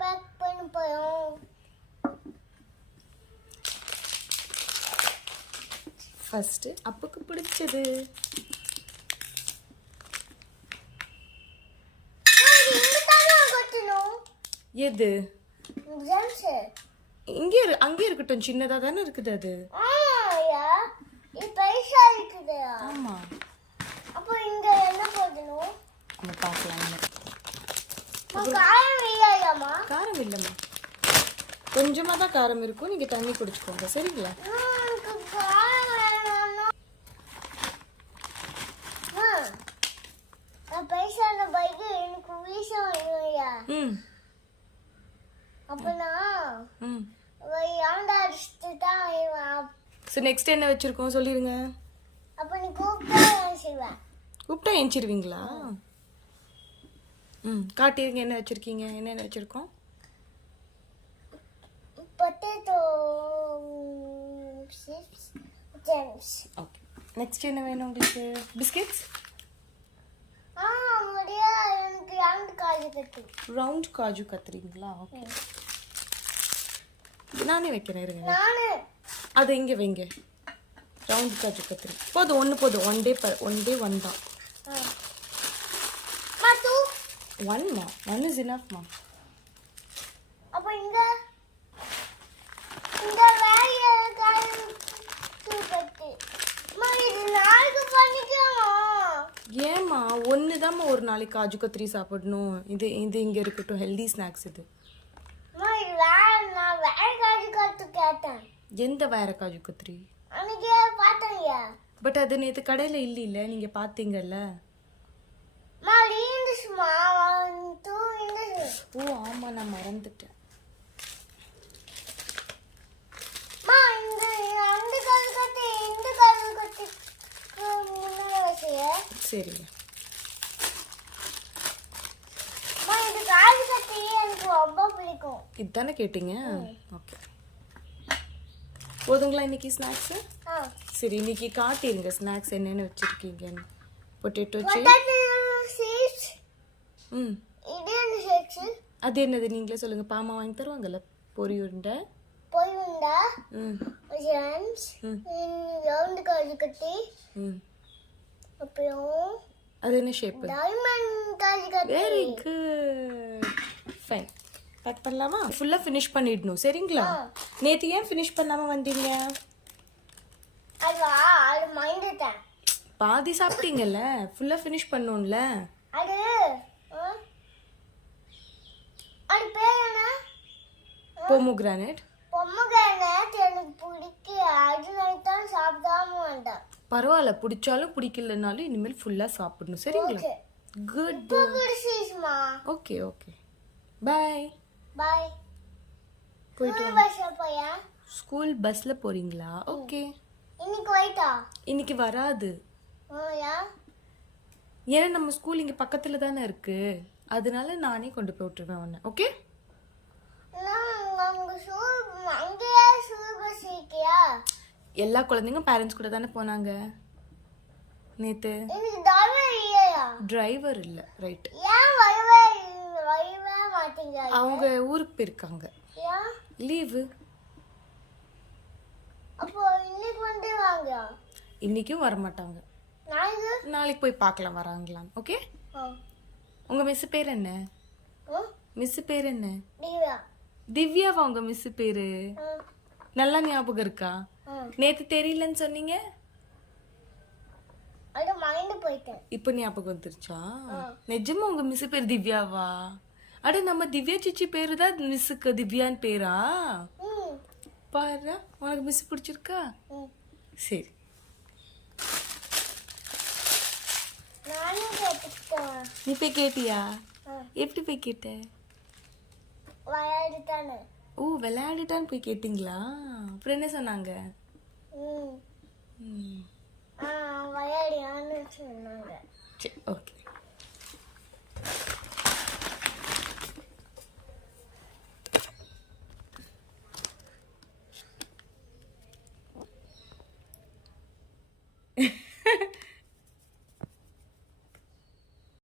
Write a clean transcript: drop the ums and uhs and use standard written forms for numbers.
Back பண்ண போறோம். First அப்புக்கு பிடிச்சது எது? இங்கே அங்கே இருக்கட்டும், சின்னதா தானே இருக்குது அது. ஆமா, அப்போ இங்க என்ன போடணும்? நம்ம பார்க்கலாம். காரம் இல்லையாமா? காரம் இல்லைம்மா, கொஞ்சமாக தான் காரம் இருக்கும். நீங்கள் தண்ணி குடிச்சுக்கோங்க, சரிங்களா? ம். ஸோ நெக்ஸ்ட் என்ன வச்சிருக்கோம் சொல்லிடுங்க. கூப்பிட்டா எஞ்சிருவீங்களா? ம், காட்டிருங்க என்ன வச்சிருக்கீங்க, என்னென்ன வச்சிருக்கோம். Potato chips gems. Okay, next என்ன வேணும் உங்களுக்கு? பிஸ்கெட்ஸ். ரவுண்ட் காஜு கத்திரிங்களா? ஓகே, நானே வைக்கிறேன், இருங்க. அது இங்கே வைங்க. ரவுண்ட் காஜு கத்திரி போதும், போதும். ஒன் டே ஒன் தான். ஒன் இஸ் இனஃப்மா. அப்போ இங்க ஏம்மா ஒன்று தாம்மா ஒரு நாளைக்கு காஜு கத்திரி சாப்பிடணும். இது இங்கே இருக்கட்டும், ஹெல்தி ஸ்நாக்ஸ் இது. எந்த வேற காஜு கத்திரி? பட் அது நேற்று கடையில் இல்லைல்ல, நீங்கள் பார்த்தீங்கல்ல. ஓ ஆமாம், நான் மறந்துட்டேன். சரிங்க, இதுதானே கேட்டீங்க. ஓகே, போதுங்களா இன்னைக்கு ஸ்நாக்ஸு? சரி, இன்னைக்கு காட்டிடுங்க ஸ்நாக்ஸ் என்னென்ன வச்சுருக்கீங்கன்னு. Potato chips. ம், அது என்னது நீங்களே சொல்லுங்கள். பாமா வாங்கி தருவாங்கல்ல, பொரி உருண்டை. ம், ரவுண்ட் காஜு கட்டி. ம், அப்புறம் அது என்ன ஷேப்? டைமண்ட் காஜு கட்டி. Very good, fine. பேக் பண்ணலாமா? ஃபுல்லாக ஃபினிஷ் பண்ணிடணும், சரிங்களா? நேற்று ஏன் ஃபினிஷ் பண்ணாமல் வந்தீங்க? அது மைண்டட்டேன். பாதி சாப்பிட்டீங்கல்ல, ஃபுல்லாக ஃபினிஷ் பண்ணணும்ல. அது பேர் என்ன? பொமோகிரானேட். பொமோகிரானேட் எனக்கு பிடிக்கல, அதனால தான் சாப்பிடாம வந்தேன். பரவாயில்ல, பிடிச்சாலும் பிடிக்கலனாலும் இனிமேல் ஃபுல்லாக சாப்பிடணும், சரிங்களா? குட். ஓகே ஓகே, பாய் பாய். போயிட்டு வாங்க. ஸ்கூல் பஸ்ஸில் போகிறீங்களா? ஓகே. இன்னைக்கு வராது. ஏன்னா நம்ம ஸ்கூல் இங்கே பக்கத்தில் தானே இருக்கு, அதனால நானே கொண்டு போய் விட்டுருவேன் உன்னை. ஓகே, எல்லா குழந்தைங்களும் பேரண்ட்ஸ் கூட தானே போனாங்க நேத்து. டிரைவர் இல்ல, ரைட். அவங்க ஊருக்கு போயிருக்காங்க, லீவு. இன்னைக்கும் வரமாட்டாங்க, நாளைக்கு போய் பார்க்கலாம் வராங்களாம். ஓகே, உங்க மிஸ் பேர் என்ன? மிஸ் பேர் என்ன? திவ்யாவா உங்க மிஸ் பேரு? நல்லா ஞாபகம் இருக்கா? நேத்து தெரியலன்னு சொன்னீங்க, இப்ப ஞாபகம் வந்துருச்சா? நிஜமா உங்க மிஸ் பேர் திவ்யாவா? அட, நம்ம திவ்யா சிச்சி பேரு தான் மிஸ்ஸுக்கு திவ்யான்னு பேரா? பாரு, உனக்கு மிஸ் பிடிச்சிருக்கா? சரி, நீ போய் கேட்டியா? எப்படி போய் கேட்ட? ஓ, விளையாடிட்டான்னு போய் கேட்டிங்களா? அப்புறம் என்ன சொன்னாங்க? சரி, ஓகே.